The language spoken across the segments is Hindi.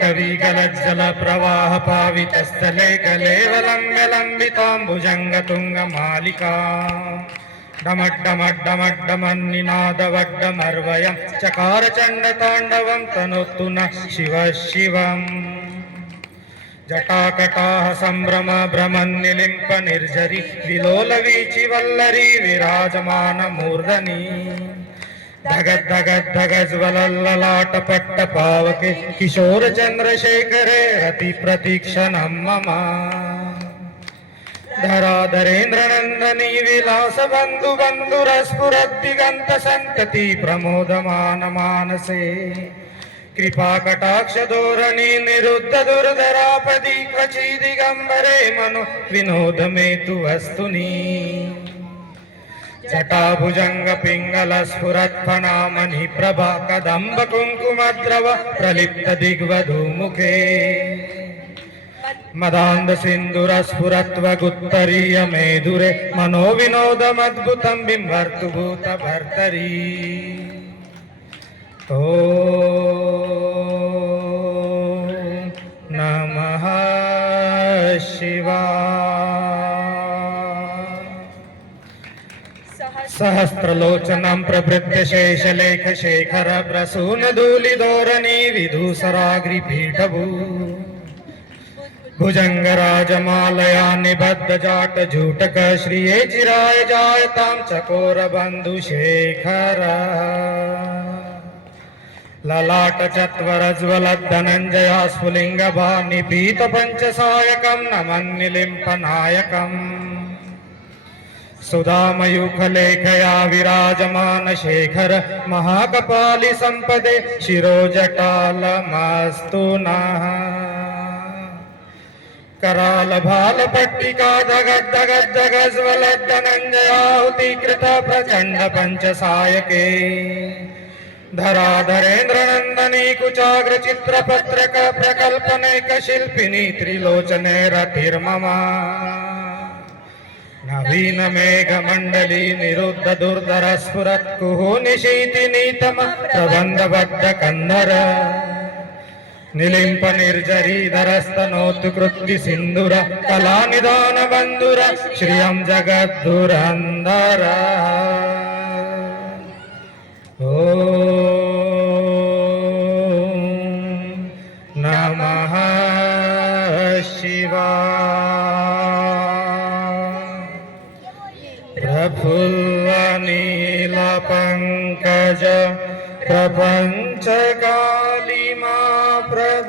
टवी गलज्जल प्रवाह पावितस्थले कलेवलम्ब्य लम्बिताम्बुजङ्ग तुङ्गमालिका डमड्डमड्डमड्डमन्निनादवड्डमर्वयं चकार चण्डताण्डवं तनोतु न शिवः शिवम् जटाकटाः सम्भ्रम भ्रमन्निलिम्प निर्झरि विलोलवीचि वल्लरी विराजमानमूर्धनि धगज्ज्वलल्ललाटपट्टपावके किशोर चन्द्रशेखरे रति प्रतीक्षणं मम धराधरेन्द्रनन्दनी विलास बन्धु बन्धुरस्फुरद्दिगन्त सन्तति प्रमोदमान मानसे कृपाकटाक्ष धोरणी निरुद्ध दुर्धरापदि क्वचि दिगम्बरे मनो विनोद मे तु वस्तुनि जटाभुजंग पिंगल स्फुरत्फणामणि प्रभा कदम्ब कुङ्कुमद्रव प्रलिप्त दिग्वधूमुखे मदान्ध सिन्दूर स्फुरत्वगुत्तरीय मेधुरे मनो विनोदमद्भुतं बिम्बर्तु भूत भर्तरी ॐ नमः शिवाय। सहस्रलोचनं प्रभृत्य शेषलेखशेखर प्रसून धूलिधोरणी विधूसराग्रिपीठभू भुजंगराजमालया निबद्ध जाट जूटक श्रिये चिराय जायतां चकोर बन्धुशेखर ललाट चत्वरज्वलद्धनञ्जया स्फुलिङ्गभानिपीत पञ्चसायकं नमन्निलिम्पनायकम् सुधामयूखलेखया विराजमान शेखर महाकपालि सम्पदे शिरोजटालमस्तु नः कराल भाल पट्टिका धगज्जगज्जगज्वलद्धनञ्जयाहुतीकृत प्रचण्ड पञ्चसायके धराधरेन्द्र नंदनी कुचाग्र चित्रपत्रक प्रकल्पनेक शिल्पिनी त्रिलोचने रतिर्ममा नवीन मेघ मंडली निरुद्ध दुर्धर स्फुरत् कुहु निशीति नीतम प्रबंधबद्ध कंदर निलिंप निर्जरी धरस्तनोतु कृत्ति सिंधुर कला निदान बंधुर श्रियं जगद्धुरंधर ॐ नमः शिवाय। प्रफुल्लनीलपङ्कज प्रपञ्चकालिमा प्रभ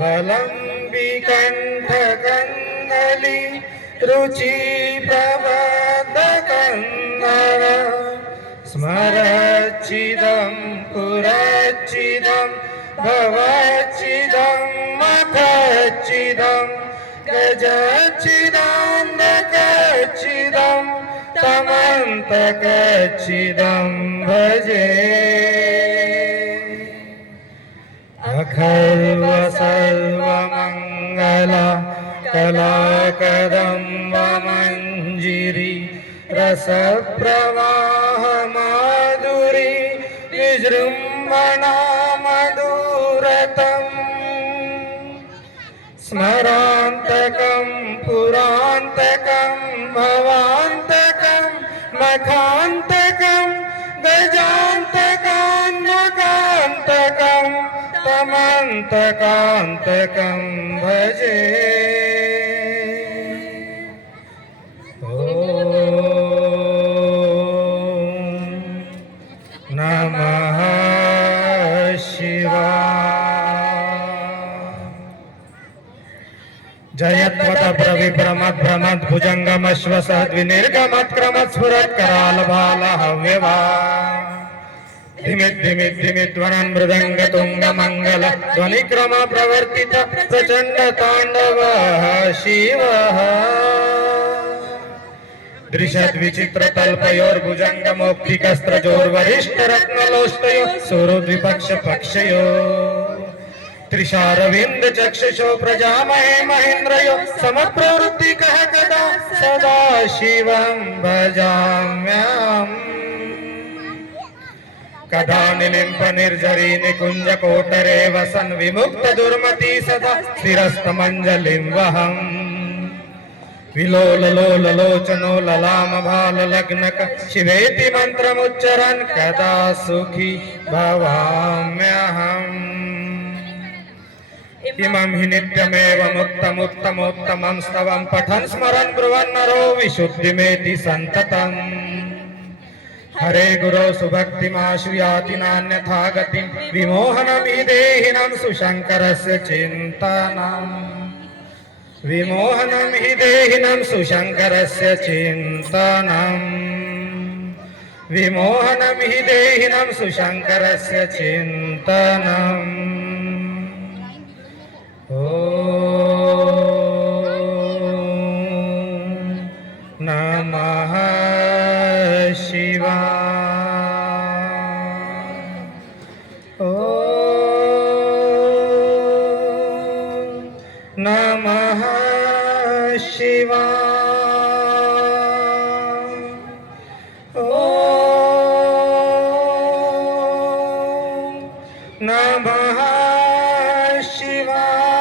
वलम्बिकण्ठकन्दली रुचि प्रबद्धकन्दर स्मरच्चिदं पुरच्चिदं भवच्चिदं मखच्चिदं गजच्चिदान्धकच्चिदं तमन्तकच्चिदं भजे अखर्व सर्वमङ्गल कलाकदम्ब मञ्जिरी रसप्रवाह माधुरी विजृम्भणा मधुरतम् स्मरान्तकं पुरान्तकं भवान्तकं मखान्तकं गजान्तकान्तकान्तकं तमन्तकान्तकं भजे नमः शिवाय। जयत्वत प्रविभ्रमत् भ्रमत् भुजङ्गमश्वसद्विनिर्गमत् क्रमत् स्फुरत् कराल भाल हव्यवा धिमित् धिमित् धिमित् ध्वनन् मृदङ्ग तुङ्ग मङ्गल ध्वनिक्रम प्रवर्तित प्रचण्ड ताण्डवः शिवः दृशद् विचित्र तल्पयोर्भुजङ्ग मौक्तिकस्त्रजोर्वरिष्ठ रत्नलोष्टयो सुहृद्विपक्ष पक्षयो त्रिशारविन्द चक्षुषो प्रजामहे महेन्द्रयो समप्रवृत्तिकः कदा सदा शिवं भजाम्यहम् कदा निलिम्प निर्झरी निकुंज कोटरे वसन विमुक्त दुर्मती सदा स्थिरस्तमंजलिं वहम् विलोल लोल लोचनो ललाम भाल लग्नक शिवेति मंत्रमुच्चरन् कदा सुखी भवाम्यहम् इमं हि नित्यमेव मुक्तमुत्तमोत्तमं स्तवं पठन् स्मरन् ब्रुवन् नरो विशुद्धिमेति सन्ततम् हरे गुरो सुभक्तिमाशु याति नान्यथा गतिं विमोहनं हि देहिनं सुशङ्करस्य चिन्तनम् विमोहनं हि देहिनं सुशङ्करस्य चिन्तनम् विमोहनं हि देहिनं सुशङ्करस्य चिन्तनम् ॐ नमः शिवाय ॐ नमः शिवाय ॐ नमः शिवाय